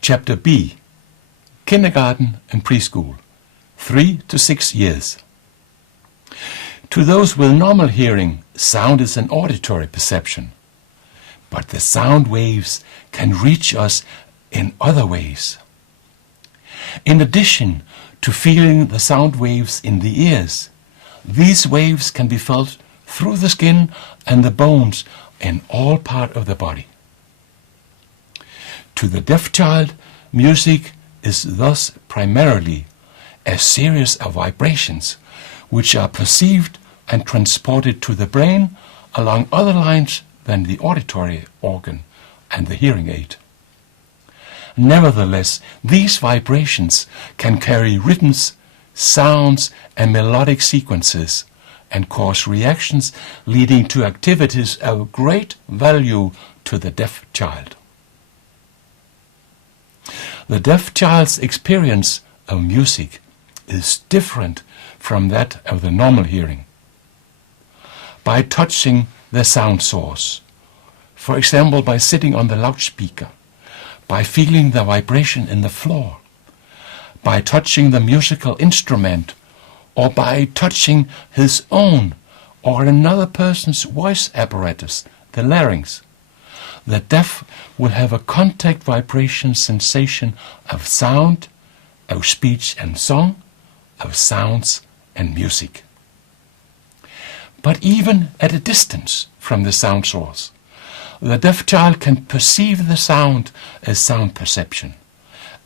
Chapter B, Kindergarten and Preschool, 3 to 6 years. To those with normal hearing, sound is an auditory perception, but the sound waves can reach us in other ways. In addition to feeling the sound waves in the ears, these waves can be felt through the skin and the bones in all parts of the body. To the deaf child, music is thus primarily a series of vibrations which are perceived and transported to the brain along other lines than the auditory organ and the hearing aid. Nevertheless, these vibrations can carry rhythms, sounds, and melodic sequences and cause reactions leading to activities of great value to the deaf child. The deaf child's experience of music is different from that of the normal hearing. By touching the sound source, for example by sitting on the loudspeaker, by feeling the vibration in the floor, by touching the musical instrument, or by touching his own or another person's voice apparatus, the larynx, the deaf will have a contact vibration sensation of sound, of speech and song, of sounds and music. But even at a distance from the sound source, the deaf child can perceive the sound as sound perception,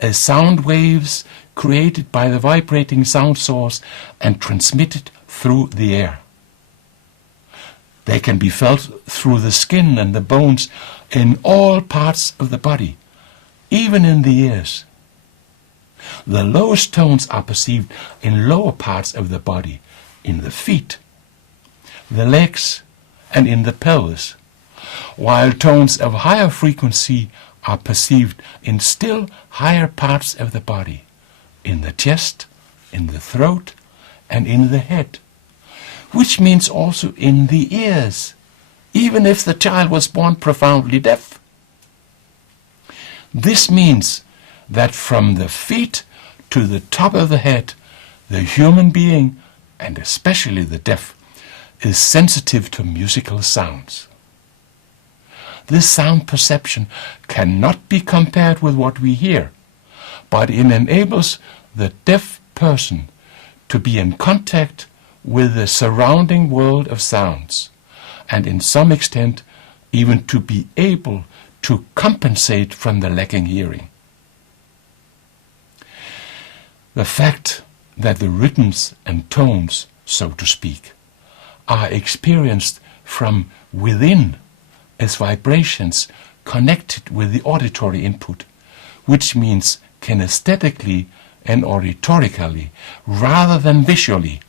as sound waves created by the vibrating sound source and transmitted through the air. They can be felt through the skin and the bones in all parts of the body, even in the ears. The lowest tones are perceived in lower parts of the body, in the feet, the legs, and in the pelvis, while tones of higher frequency are perceived in still higher parts of the body, in the chest, in the throat, and in the head, which means also in the ears, even if the child was born profoundly deaf. This means that from the feet to the top of the head, the human being, and especially the deaf, is sensitive to musical sounds. This sound perception cannot be compared with what we hear, but it enables the deaf person to be in contact with the surrounding world of sounds, and in some extent even to be able to compensate from the lacking hearing. The fact that the rhythms and tones, so to speak, are experienced from within as vibrations connected with the auditory input, which means kinesthetically and auditorically rather than visually,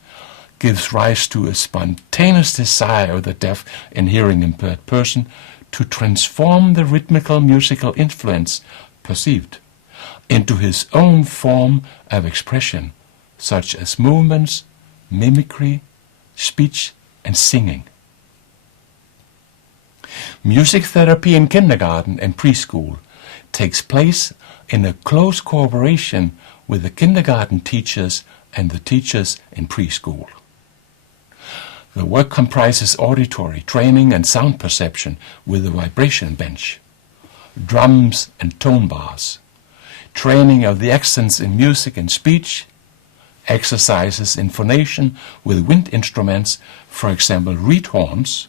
gives rise to a spontaneous desire of the deaf and hearing impaired person to transform the rhythmical musical influence perceived into his own form of expression, such as movements, mimicry, speech, and singing. Music therapy in kindergarten and preschool takes place in a close cooperation with the kindergarten teachers and the teachers in preschool. The work comprises auditory training and sound perception with a vibration bench, drums and tone bars, training of the accents in music and speech, exercises in phonation with wind instruments, for example reed horns,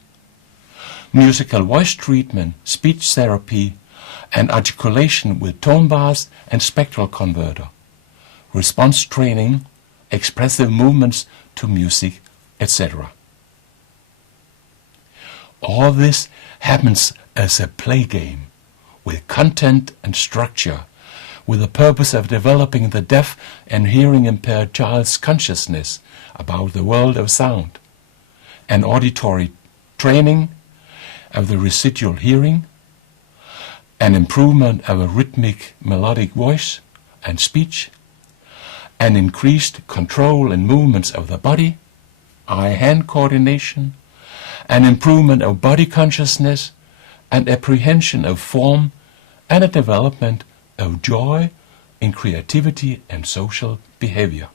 musical voice treatment, speech therapy, and articulation with tone bars and spectral converter, response training, expressive movements to music, etc. All this happens as a play game, with content and structure, with the purpose of developing the deaf and hearing impaired child's consciousness about the world of sound, and auditory training of the residual hearing, an improvement of a rhythmic melodic voice and speech, an increased control and movements of the body, eye-hand coordination, an improvement of body consciousness, and apprehension of form, and a development of joy in creativity and social behavior.